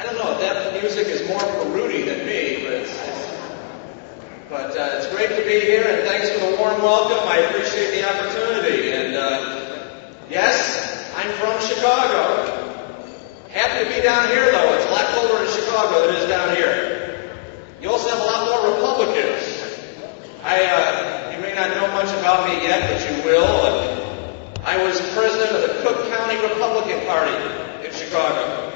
I don't know if that music is more for Rudy than me, but it's great to be here, and thanks for the warm welcome. I appreciate the opportunity. And yes, I'm from Chicago. Happy to be down here, though. It's a lot colder in Chicago than it is down here. You also have a lot more Republicans. You may not know much about me yet, but you will. I was president of the Cook County Republican Party in Chicago.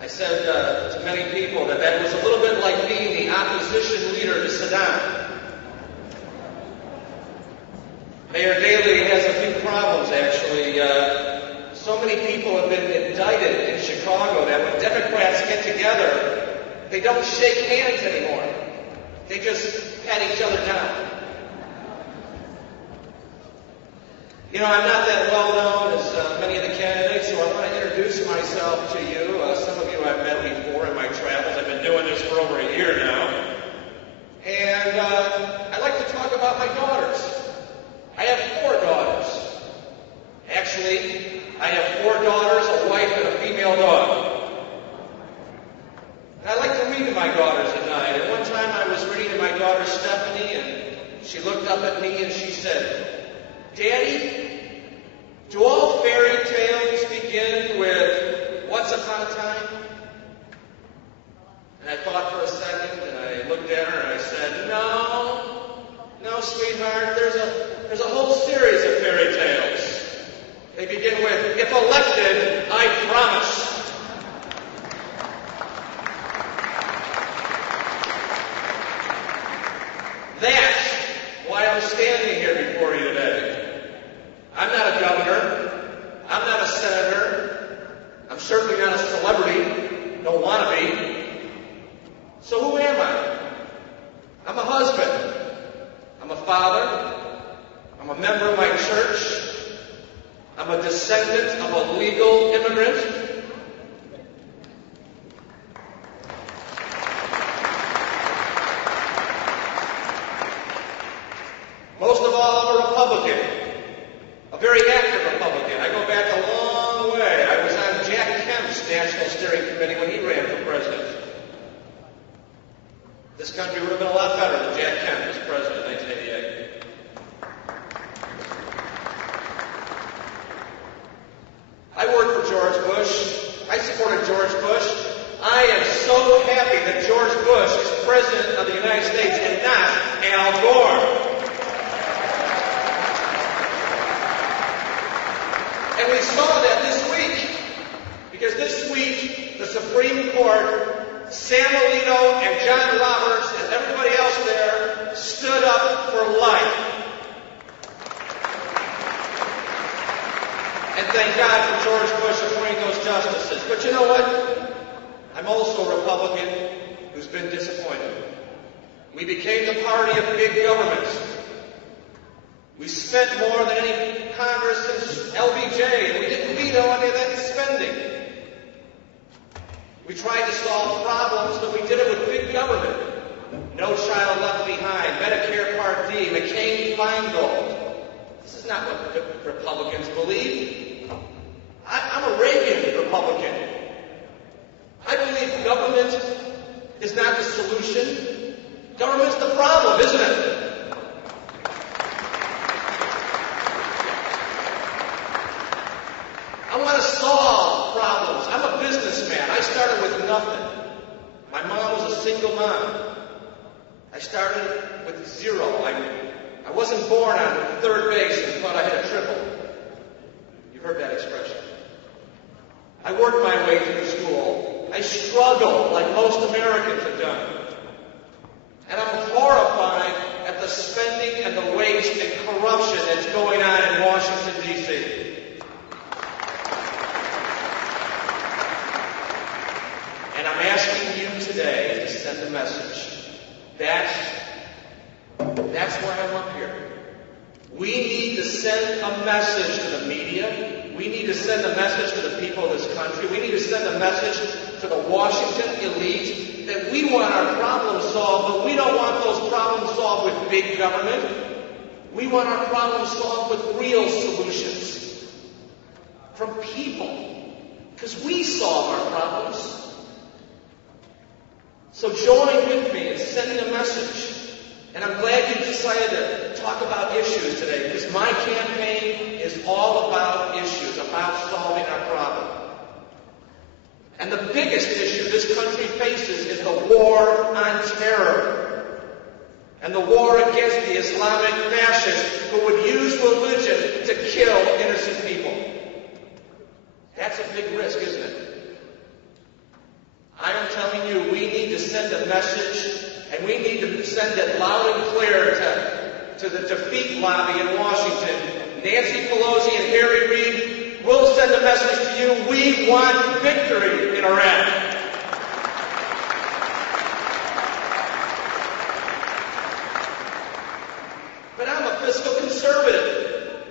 I said to many people that was a little bit like being the opposition leader to Saddam. Mayor Daley has a few problems, actually. So many people have been indicted in Chicago that when Democrats get together, they don't shake hands anymore. They just pat each other down. You know, I'm not that well known as many of the candidates, so I want to introduce myself to you. Some of you I've met before in my travels. I've been doing this for over a year now. And I'd like to talk about my daughters. I have 4 daughters. Actually, I have 4 daughters, a wife, and a female dog. And I like to read to my daughters at night. And one time I was reading to my daughter Stephanie, and she looked up at me and she said, "Daddy, do all fairy tales begin with once upon a time?" And I thought for a second, and I looked at her and I said, No, sweetheart, there's a whole series of fairy tales. They begin with, "If elected, I promise." That's why I'm standing here before you today. I'm not a governor. I'm not a senator. I'm certainly not a celebrity. Don't want to be. So who am I? I'm a husband. I'm a father. I'm a member of my church. I'm a descendant of a legal immigrant. Most of all, I'm a Republican. A very active Republican. I go back a long way. I was on Jack Kemp's National Steering Committee when he ran for president. This country would have been a lot better than Jack Kemp was president in 1988. I worked for George Bush. I supported George Bush. I am so happy that George Bush is president of the United States and not Al Gore. And we saw that this week, because this week the Supreme Court, Sam Alito and John Roberts and everybody else there stood up for life. And thank God for George Bush appointing those justices. But you know what? I'm also a Republican who's been disappointed. We became the party of big government. We spent more than any Congress since LBJ, and we didn't veto any of that spending. We tried to solve problems, but we did it with big government. No Child Left Behind, Medicare Part D, McCain-Feingold. This is not what the Republicans believe. I'm a Reagan Republican. I believe government is not the solution. Government's the problem, isn't it? I want to solve problems. I'm a businessman. I started with nothing. My mom was a single mom. I started with 0. I wasn't born on third base and thought I had a triple. You've heard that expression. I worked my way through school. I struggled like most Americans have done. And I'm horrified at the spending and the waste and corruption that's going on in Washington, D.C. And I'm asking you today to send a message. That's why I'm up here. We need to send a message to the media. We need to send a message to the people of this country. We need to send a message to the Washington elite that we want our problems solved, but we don't want those problems solved with big government. We want our problems solved with real solutions from people. Because we solve our problems. So join with me in sending a message. And I'm glad you decided to talk about issues today, because my campaign is all about issues, about solving our problem. And the biggest issue this country faces is the war on terror and the war against the Islamic fascists who would use religion to kill innocent people. That's a big risk, isn't it? I am telling you, we need to send a message, and we need to send it loud and clear to the defeat lobby in Washington. Nancy Pelosi and Harry Reid will send a message to you. We want victory in Iraq. But I'm a fiscal conservative.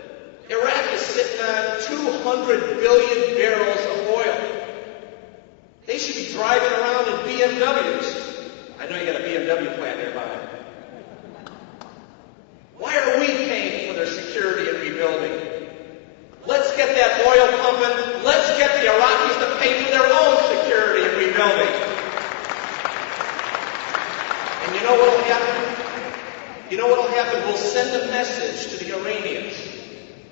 Iraq is sitting on 200 billion barrels of oil. They should be driving around in BMWs. I know you got a BMW plant nearby. Why are we paying for their security and rebuilding? Let's get that oil pumping. Let's get the Iraqis to pay for their own security and rebuilding. And you know what will happen? You know what will happen? We'll send a message to the Iranians.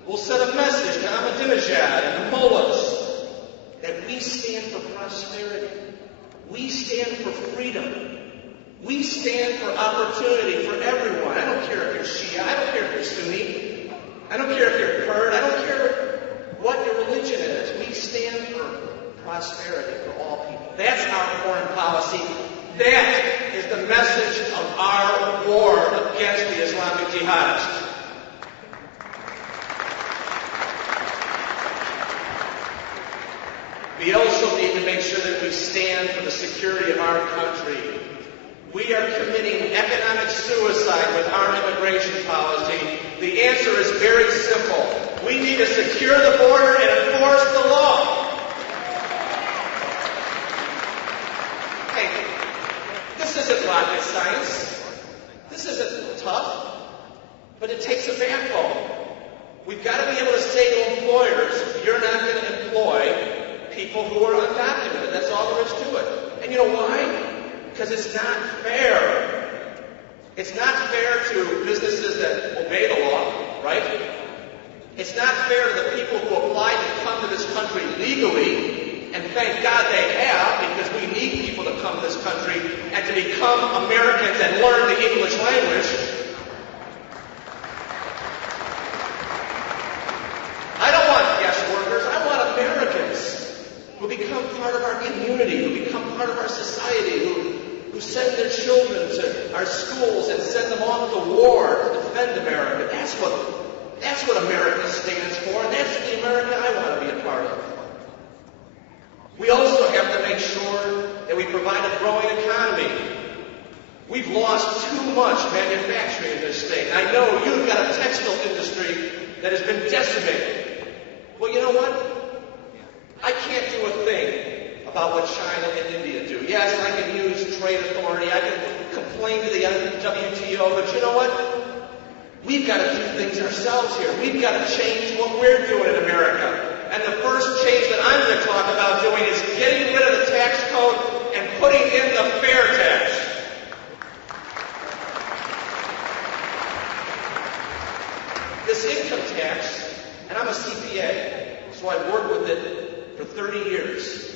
We'll send a message to Ahmadinejad and the mullahs that we stand for prosperity. We stand for freedom. We stand for opportunity for everyone. I don't care if you're Shia. I don't care if you're Sunni. I don't care if you're Kurd. I don't care what your religion is. We stand for prosperity for all people. That's our foreign policy. That is the message of our war against the Islamic jihadists. We also need to make sure that we stand for the security of our country. We are committing economic suicide with our immigration policy. The answer is very simple. We need to secure the border and enforce the law. Hey, this isn't rocket science. This isn't tough, but it takes a backbone. We've got to be able to say to employers, you're not going to employ people who are undocumented. That's all there is to it. And you know why? Because it's not fair. It's not fair to businesses that obey the law, right? It's not fair to the people who apply to come to this country legally, and thank God they have, because we need people to come to this country and to become Americans and learn the English language. I don't want guest workers. I want Americans who become part of our community, who become part of our society, who send their children to our schools and send them off to war to defend America. That's what America stands for, and that's the America I want to be a part of. We also have to make sure that we provide a growing economy. We've lost too much manufacturing in this state. I know you've got a textile industry that has been decimated. Well, you know what? I can't do a thing about what China and India do. Yes, I can use trade authority. I can complain to the WTO, but you know what? We've got to do things ourselves here. We've got to change what we're doing in America. And the first change that I'm going to talk about doing is getting rid of the tax code and putting in the fair tax. This income tax, and I'm a CPA, so I've worked with it for 30 years.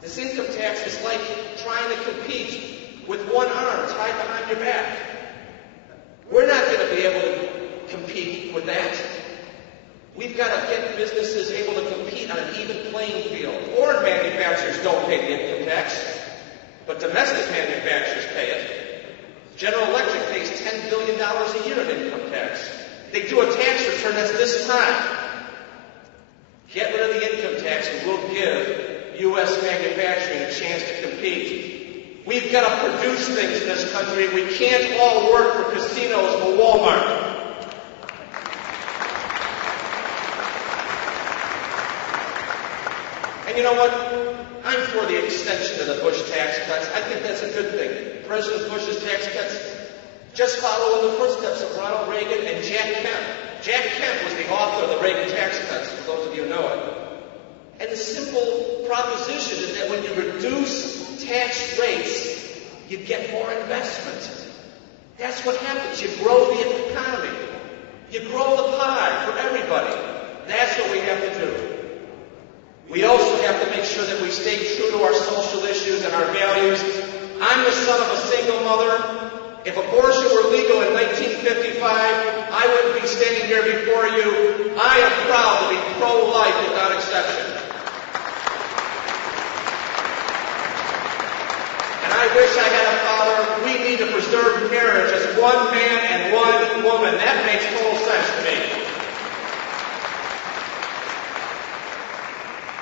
This income tax is like trying to compete with one arm tied behind your back. We're not going to be able to compete with that. We've got to get businesses able to compete on an even playing field. Foreign manufacturers don't pay the income tax, but domestic manufacturers pay it. General Electric pays $10 billion a year in income tax. They do a tax return that's this time. Get rid of the income tax and we'll give U.S. manufacturing a chance to compete. We've got to produce things in this country. We can't all work for casinos or Walmart. And you know what? I'm for the extension of the Bush tax cuts. I think that's a good thing. President Bush's tax cuts just follow in the footsteps of Ronald Reagan and Jack Kemp. Jack Kemp was the author of the Reagan tax cuts, for those of you who know it. And the simple proposition is that when you reduce tax rates, you get more investment. That's what happens. You grow the economy. You grow the pie for everybody. That's what we have to do. We also have to make sure that we stay true to our social issues and our values. I'm the son of a single mother. If abortion were legal in 1955, I wouldn't be standing here before you. I am proud to be pro-life without exception. And I wish I had a father. We need to preserve marriage as one man and one woman. That makes total sense to me.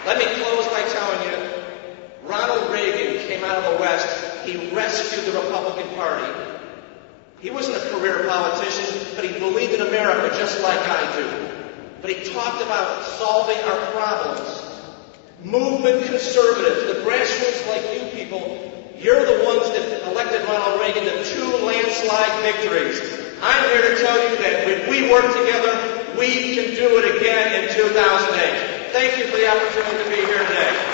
Let me close by telling you, Ronald Reagan came out of the West. He rescued the Republican Party. He wasn't a career politician, but he believed in America just like I do. But he talked about solving our problems. Movement conservatives, the grassroots like you people, you're the ones that elected Ronald Reagan to 2 landslide victories. I'm here to tell you that when we work together, we can do it again in 2008. Thank you for the opportunity to be here today.